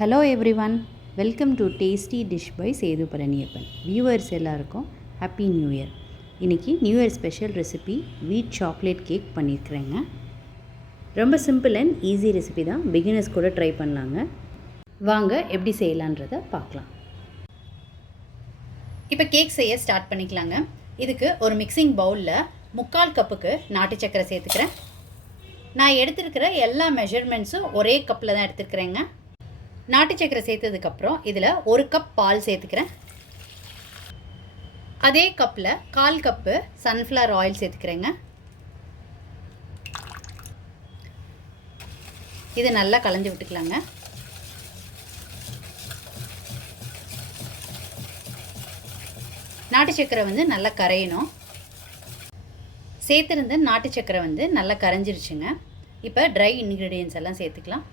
Hello everyone, welcome to tasty dish by Sethu Palaniappan. Viewers எல்லாருக்கும் happy new year. இன்றைக்கி new year special recipe wheat chocolate cake பண்ணியிருக்கிறேங்க. ரொம்ப simple and easy recipe தான், beginners கூட try பண்ணலாங்க. வாங்க எப்படி செய்யலான்றதை பார்க்கலாம். இப்போ கேக் செய்ய ஸ்டார்ட் பண்ணிக்கலாங்க. இதுக்கு ஒரு மிக்சிங் பவுலில் 3/4 கப்புக்கு நாட்டு சக்கரை சேர்த்துக்கிறேன். நான் எடுத்துருக்கிற எல்லா மெஷர்மெண்ட்ஸும் ஒரே கப்பில் தான் எடுத்துருக்கிறேங்க. நாட்டு சக்கரை சேர்த்ததுக்கப்புறம் இதில் 1 கப் பால் சேர்த்துக்கிறேன். அதே கப்பில் 1/4 கப்பு சன்ஃப்ளவர் ஆயில் சேர்த்துக்கிறேங்க. இது நல்லா கலந்து விட்டுக்கலாங்க. நாட்டு சக்கரை நல்லா கரையணும். சேர்த்துருந்த நாட்டு சக்கரை நல்லா கரைஞ்சிருச்சுங்க. இப்போ ட்ரை இன்க்ரீடியன்ஸ் எல்லாம் சேர்த்துக்கலாம்.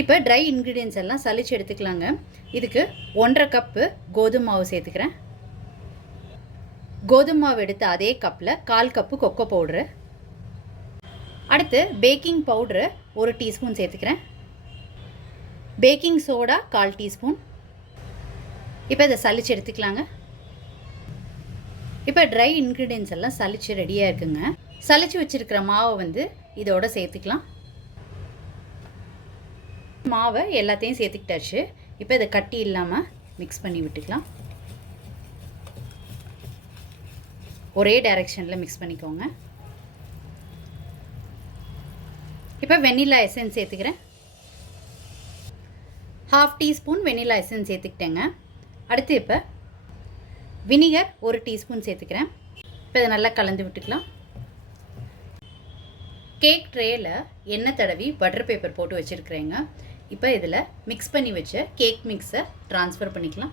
இப்போ ட்ரை இன்க்ரீடியன்ஸ் எல்லாம் சலிச்சு எடுத்துக்கலாங்க. இதுக்கு 1/2 கப்பு கோதுமை மாவு சேர்த்துக்கிறேன். கோதுமை மாவு எடுத்து அதே கப்பில் 1/4 கப்பு கொக்கோ பவுட்ரு, அடுத்து பேக்கிங் பவுட்ரு 1 டீஸ்பூன் சேர்த்துக்கிறேன். Baking soda 1/4 teaspoon. இப்போ இதை சலிச்சு எடுத்துக்கலாங்க. இப்போ ட்ரை இன்க்ரீடியன்ஸ் எல்லாம் சலிச்சு ரெடியாக இருக்குங்க. சலிச்சு வச்சுருக்கிற மாவை இதோட சேர்த்துக்கலாம். மாவை எல்லாத்தையும் சேர்த்துக்கிட்டாச்சு. இப்போ இதை கட்டி இல்லாமல் மிக்ஸ் பண்ணி விட்டுக்கலாம். ஒரே டைரெக்ஷனில் மிக்ஸ் பண்ணிக்கோங்க. இப்போ வெண்ணிலா எசன்ஸ் சேர்த்துக்கிறேன். 1/2 டீஸ்பூன் வெண்ணிலா எசன்ஸ் சேர்த்துக்கிட்டேங்க. அடுத்து இப்போ வினிகர் 1 டீஸ்பூன் சேர்த்துக்கிறேன். இப்போ இதை நல்லா கலந்து விட்டுக்கலாம். கேக் ட்ரேயில் எண்ணெய் தடவி பட்டர் பேப்பர் போட்டு வச்சுருக்கிறேங்க. இப்போ இதில் மிக்ஸ் பண்ணி வச்ச கேக் மிக்ஸை ட்ரான்ஸ்ஃபர் பண்ணிக்கலாம்.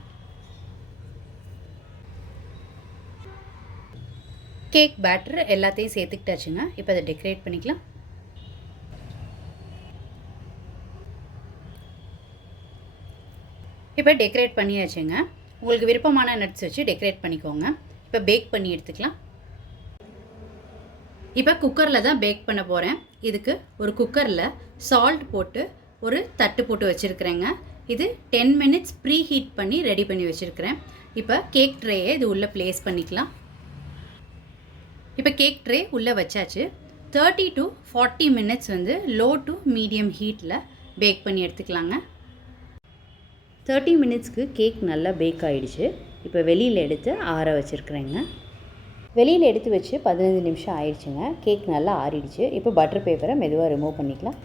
கேக் பேட்டர் எல்லாத்தையும் சேர்த்துக்கிட்டாச்சுங்க. இப்போ அதை டெக்கரேட் பண்ணிக்கலாம். இப்போ டெக்கரேட் பண்ணியாச்சுங்க. உங்களுக்கு விருப்பமான நட்ஸ் வச்சு டெக்கரேட் பண்ணிக்கோங்க. இப்போ பேக் பண்ணி எடுத்துக்கலாம். இப்போ குக்கரில் தான் பேக் பண்ண போகிறேன். இதுக்கு ஒரு குக்கரில் சால்ட் போட்டு ஒரு தட்டு போட்டு வச்சுருக்கிறேங்க. இது 10 மினிட்ஸ் ப்ரீ ஹீட் பண்ணி ரெடி பண்ணி வச்சுருக்கிறேன். இப்போ கேக் ட்ரேயை இது உள்ளே ப்ளேஸ் பண்ணிக்கலாம். இப்போ கேக் ட்ரே உள்ளே வச்சாச்சு. 30 to 40 minutes low to medium ஹீட்டில் பேக் பண்ணி எடுத்துக்கலாங்க. 30 மினிட்ஸ்க்கு கேக் நல்லா பேக் ஆகிடுச்சு. இப்போ வெளியில் எடுத்து ஆற வச்சுருக்குறேங்க. வெளியில் எடுத்து வச்சு 15 நிமிஷம் ஆயிடுச்சுங்க. கேக் நல்லா ஆறிடுச்சு. இப்போ பட்டர் பேப்பரை மெதுவாக ரிமூவ் பண்ணிக்கலாம்.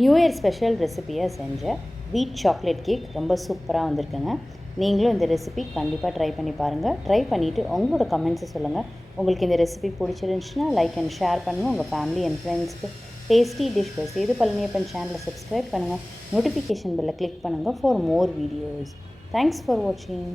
நியூ இயர் ஸ்பெஷல் ரெசிபியாக செஞ்ச வீட் சாக்லேட் கேக் ரொம்ப சூப்பராக வந்திருக்குங்க. நீங்களும் இந்த ரெசிபி கண்டிப்பாக ட்ரை பண்ணி பாருங்கள். ட்ரை பண்ணிவிட்டு உங்களோட கமெண்ட்ஸை சொல்லுங்கள். உங்களுக்கு இந்த ரெசிபி பிடிச்சிருந்துச்சுன்னா லைக் அண்ட் ஷேர் பண்ணுங்கள். உங்கள் ஃபேமிலி அண்ட் ஃப்ரெண்ட்ஸ்க்கு tasty dish by Sethu Palaniappan சேனலை சப்ஸ்கிரைப் பண்ணுங்கள். நோட்டிஃபிகேஷன் பெல்லை கிளிக் பண்ணுங்கள் for more videos. Thanks for வாட்சிங்.